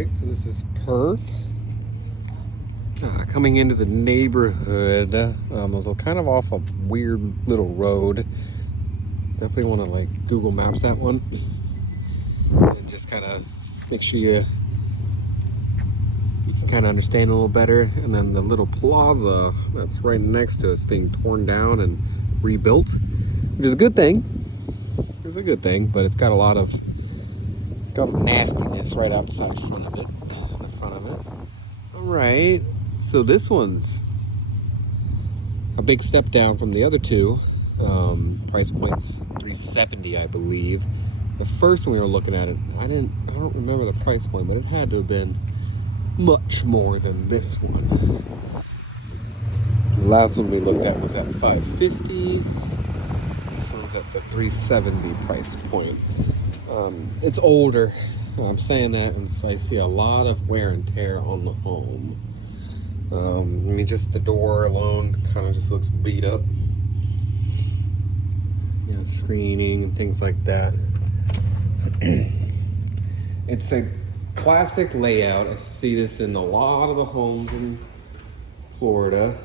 Alright, so this is Perth. Coming into the neighborhood, was kind of off a weird little road. Definitely want to like Google Maps that one and just kind of make sure you can kind of understand a little better. And then the little plaza that's right next to it's being torn down and rebuilt, which is a good thing. It's a good thing, but it's got a lot of nastiness right outside front of it. All right, so this one's a big step down from the other two. Price point's $370, I believe. The first one we were looking at, I don't remember the price point, but it had to have been much more than this one. The last one we looked at was at $550. This one's at the $370 price point. It's older. I'm saying that, and I see a lot of wear and tear on the home. I mean, just the door alone kind of just looks beat up. You know, screening and things like that. It's a classic layout. I see this in a lot of the homes in Florida.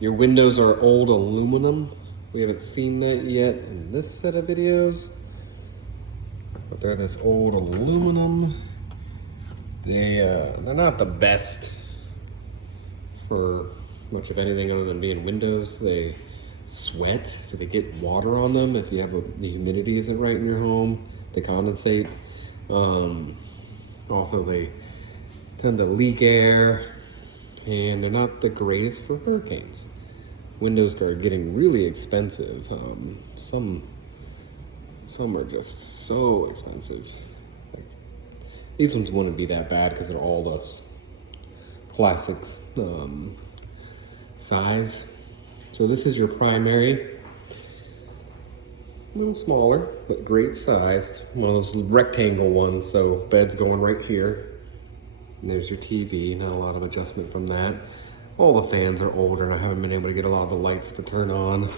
Your windows are old aluminum. We haven't seen that yet in this set of videos. But they're this old aluminum. They're not the best for much of anything other than being windows. They sweat, so they get water on them. If you have the humidity isn't right in your home, they condensate. Also, they tend to leak air, and they're not the greatest for hurricanes. Windows are getting really expensive. Some are just so expensive. Like, these ones wouldn't be that bad because they're all the classic size. So this is your primary. A little smaller, but great size. It's one of those rectangle ones, so bed's going right here. And there's your TV, not a lot of adjustment from that. All the fans are older and I haven't been able to get a lot of the lights to turn on.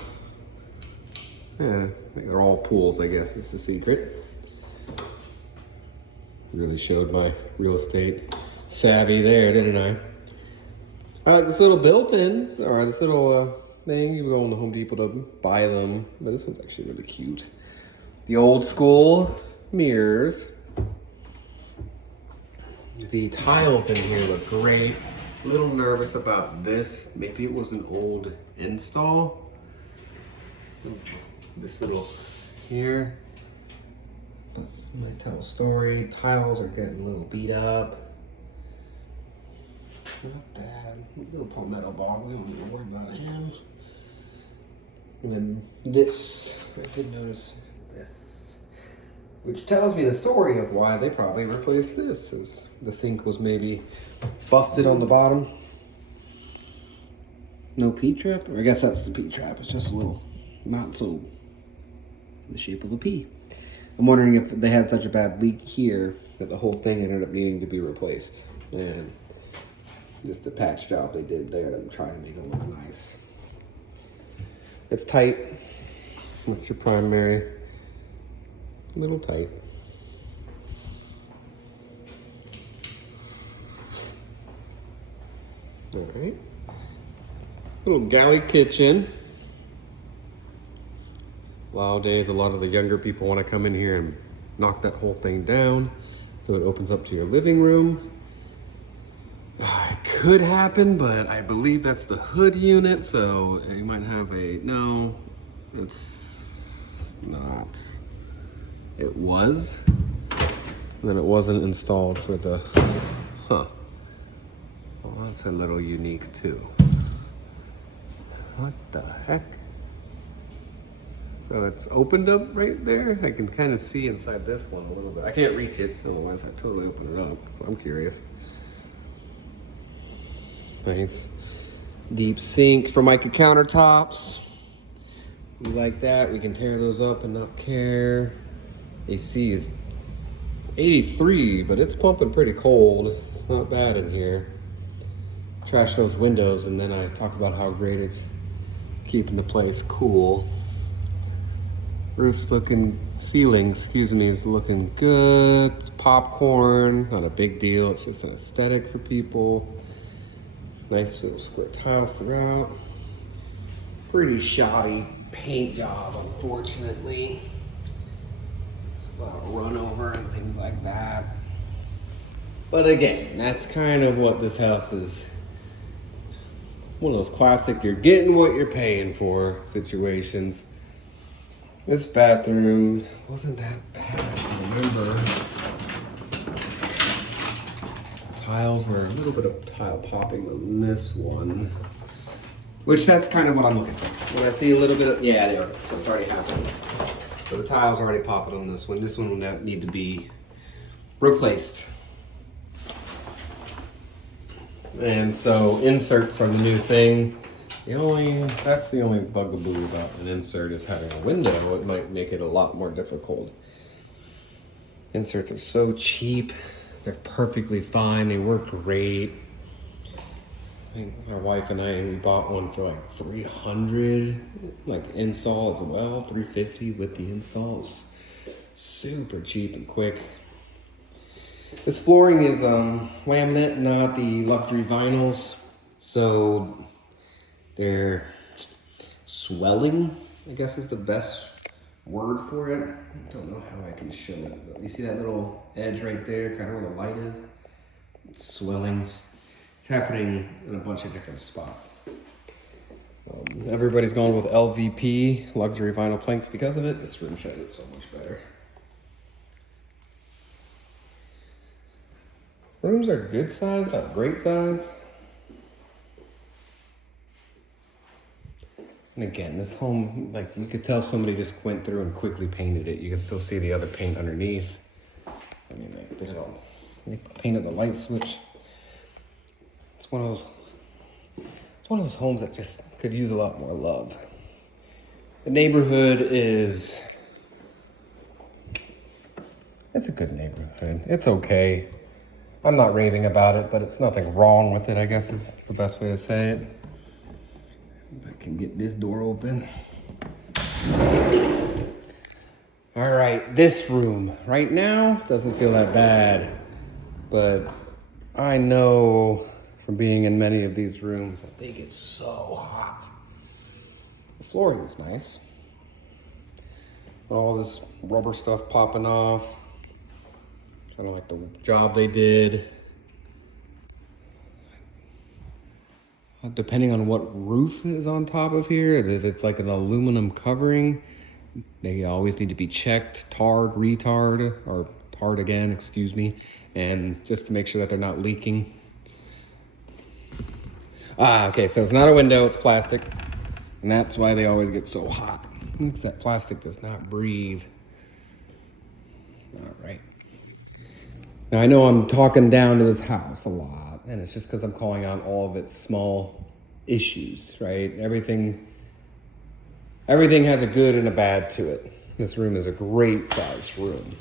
Yeah, they're all pools, I guess, is the secret. Really showed my real estate savvy there, didn't I? This little built-in, or this little thing, you go on the Home Depot to buy them, but this one's actually really cute. The old school mirrors. The tiles in here look great. A little nervous about this. Maybe it was an old install. This little here, that's my tell story. Tiles are getting a little beat up. Not bad. Little palmetto bog, we don't need to worry about him. And then this, I did notice this, which tells me the story of why they probably replaced this, is the sink was maybe busted on the bottom. No P-trap, or I guess that's the P-trap. It's just a little, not so in the shape of a P. I'm wondering if they had such a bad leak here that the whole thing ended up needing to be replaced. And just a patch job they did there to try to make it look nice. It's tight. That's your primary. A little tight. All right. Little galley kitchen. Nowadays, a lot of the younger people want to come in here and knock that whole thing down, so it opens up to your living room. It could happen, but I believe that's the hood unit, so you might have no, it's not. It was, and then it wasn't installed for the, well, that's a little unique too. What the heck? So it's opened up right there. I can kind of see inside this one a little bit. I can't reach it, otherwise I'd totally open it up. I'm curious. Nice deep sink for mica countertops. We like that. We can tear those up and not care. AC is 83, but it's pumping pretty cold. It's not bad in here. Trash those windows, and then I talk about how great it's keeping the place cool. Ceiling, excuse me, is looking good. It's popcorn, not a big deal. It's just an aesthetic for people. Nice little square tiles throughout. Pretty shoddy paint job, unfortunately. It's a lot of run over and things like that. But again, that's kind of what this house is. One of those classic, you're getting what you're paying for situations. This bathroom wasn't that bad, I remember. Tiles were a little bit of tile popping on this one. Which that's kind of what I'm looking for. When I see a little bit of, yeah, they are, so it's already happened. So the tiles are already popping on this one. This one will need to be replaced. And so inserts are the new thing. That's the only bugaboo about an insert is having a window. It might make it a lot more difficult. Inserts are so cheap. They're perfectly fine. They work great. I think my wife and I, we bought one for like $300, like install as well, $350 with the install. It's super cheap and quick. This flooring is laminate, not the luxury vinyls, so they're swelling, I guess is the best word for it. I don't know how I can show it, but you see that little edge right there, kind of where the light is? It's swelling. It's happening in a bunch of different spots. Everybody's gone with LVP, luxury vinyl planks, because of it. This room shows it so much better. Rooms are good size, not great size. And again, this home, like you could tell somebody just went through and quickly painted it. You can still see the other paint underneath. I mean, they did it all. They painted the light switch. It's one of those homes that just could use a lot more love. The neighborhood it's a good neighborhood. It's okay. I'm not raving about it, but it's nothing wrong with it, I guess is the best way to say it. If I can get this door open. All right, this room right now doesn't feel that bad, but I know from being in many of these rooms that they get so hot. The flooring is nice, but all this rubber stuff popping off. I don't like the job they did. Depending on what roof is on top of here, if it's like an aluminum covering, they always need to be checked, tarred, retard, or tarred again, excuse me, and just to make sure that they're not leaking. Okay, so it's not a window, it's plastic, and that's why they always get so hot. It's that plastic does not breathe. All right. Now I know I'm talking down to this house a lot, and it's just because I'm calling out all of its small issues, right? Everything has a good and a bad to it. This room is a great sized room.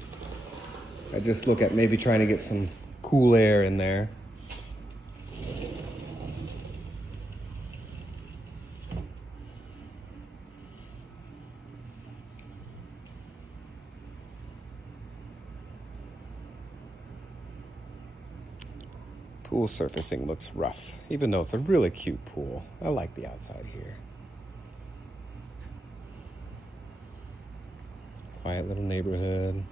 I just look at maybe trying to get some cool air in there. Pool surfacing looks rough, even though it's a really cute pool. I like the outside here. Quiet little neighborhood.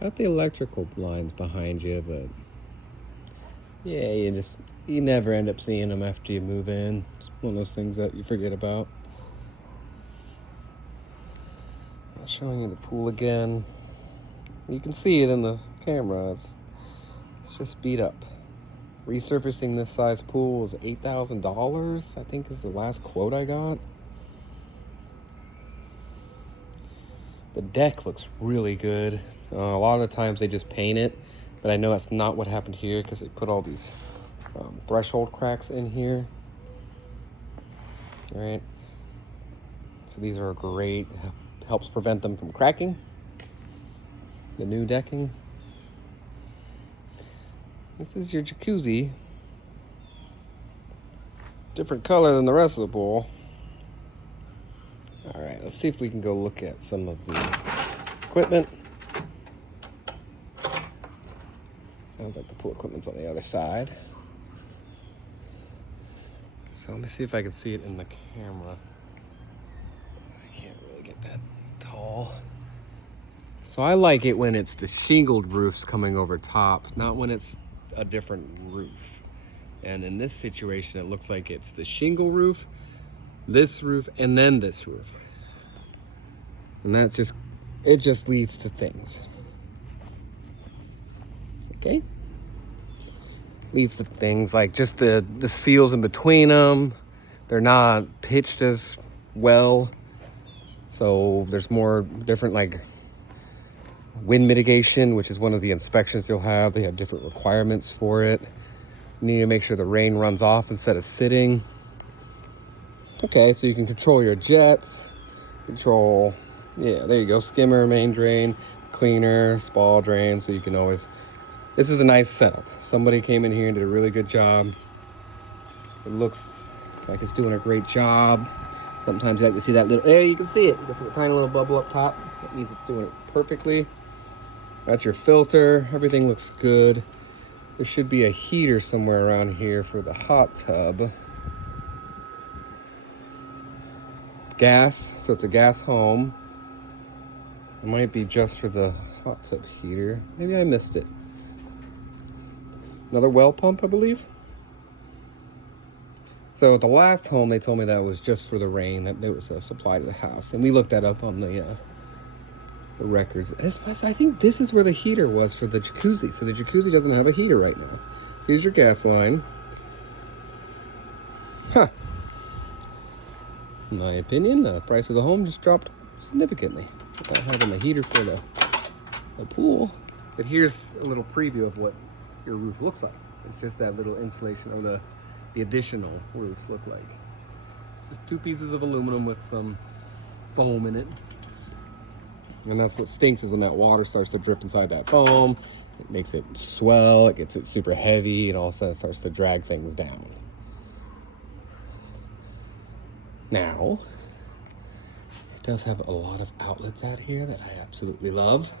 Got the electrical lines behind you, but yeah, you never end up seeing them after you move in. It's one of those things that you forget about. Showing you the pool again. You can see it in the camera. It's just beat up. Resurfacing this size pool is $8,000, I think is the last quote I got. The deck looks really good. A lot of the times they just paint it, but I know that's not what happened here because they put all these threshold cracks in here. All right. So these are great. Helps prevent them from cracking. The new decking. This is your jacuzzi. Different color than the rest of the pool. All right. right, let's see if we can go look at some of the equipment. Sounds like the pool equipment's on the other side. So let me see if I can see it in the camera. I can't really get that tall. So I like it when it's the shingled roofs coming over top, not when it's a different roof. And in this situation, it looks like it's the shingle roof, this roof, and then this roof. And it just leads to things. Okay? Leads to things like just the seals in between them. They're not pitched as well. So there's more different like wind mitigation, which is one of the inspections you'll have. They have different requirements for it. You need to make sure the rain runs off instead of sitting. Okay, so you can control your jets, yeah, there you go, skimmer, main drain, cleaner, spall drain, so you can always, this is a nice setup. Somebody came in here and did a really good job. It looks like it's doing a great job. Sometimes you like to see that little, there you can see it. You can see the tiny little bubble up top. That means it's doing it perfectly. That's your filter, everything looks good. There should be a heater somewhere around here for the hot tub. Gas, so it's a gas home. It might be just for the hot tub heater. Maybe I missed it. Another well pump, I believe. So at the last home, they told me that was just for the rain, that it was a supply to the house. And we looked that up on the records. I think this is where the heater was for the jacuzzi. So the jacuzzi doesn't have a heater right now. Here's your gas line. Huh. In my opinion, the price of the home just dropped significantly without having the heater for the pool. But here's a little preview of what your roof looks like. It's just that little insulation, or the additional roofs look like. Just 2 pieces of aluminum with some foam in it. And that's what stinks, is when that water starts to drip inside that foam. It makes it swell, it gets it super heavy, and all of a sudden it starts to drag things down. Now, it does have a lot of outlets out here that I absolutely love.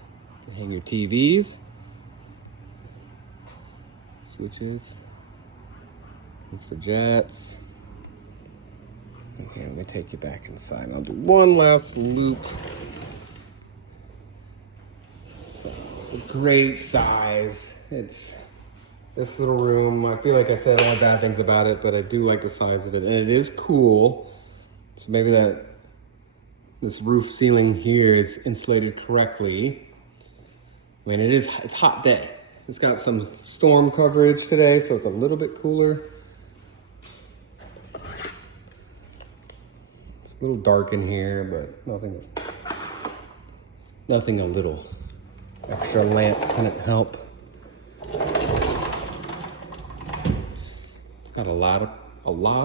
You can hang your TVs, switches, it's for jets. Okay, let me take you back inside. I'll do one last loop. So it's a great size. It's this little room. I feel like I said a lot of bad things about it, but I do like the size of it, and it is cool. So maybe this roof ceiling here is insulated correctly. I mean, it's hot day. It's got some storm coverage today, so it's a little bit cooler. It's a little dark in here, but nothing a little extra lamp couldn't help. It's got a lot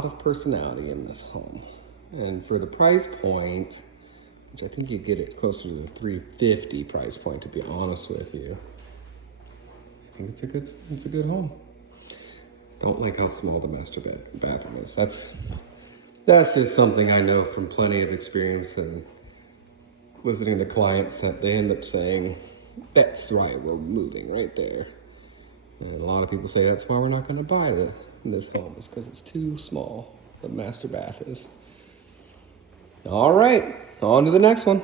of personality in this home. And for the price point, which I think you get it closer to the $350 price point, to be honest with you, I think it's a good home. Don't like how small the master bathroom is. That's just something I know from plenty of experience and visiting the clients, that they end up saying, that's why we're moving right there. And a lot of people say that's why we're not going to buy this home, is because it's too small. The master bath is. All right, on to the next one.